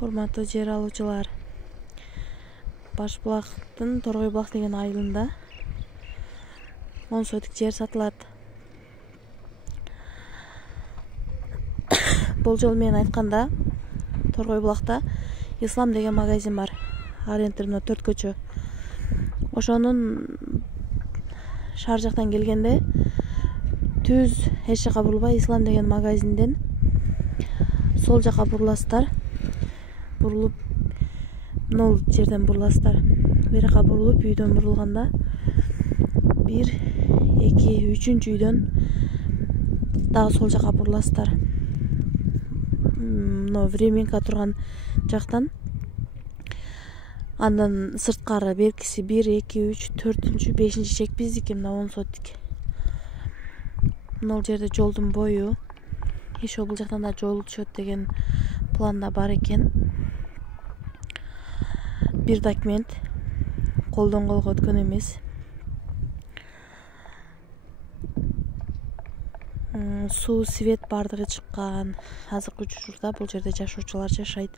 Урматтуу жер алуучулар, Башбулактын Торгой Булак деген айылында 10 сотик жер сатылат. Бул жолу мен айтканда Торгой Булакта Ислам деген магазин бар. Аренттер мына 4 көчө. Ошонун шаар жактан келгенде түз эч жака бурулбай Ислам деген магазинден сол жака буруласыздар. Бурулуп нол жерден буруласыздар. Бери жака бурулуп үйдөн бурулганда 1, 2, 3 үйдөн дагы сол жака буруласыздар. Мына временка турган жактан андан сырткары беркиси 1, 2, 3, 4, 5 чек биздики мына 10 сотик. Мына жерде жолдун бою еще бул жактан да жол түшөт деген планда бар экен. Бир документ колдон колго өткөн эмес. Суу, свет бардыгы чыккан. Азыркы учурда бул жерде жашоочулар жашайт.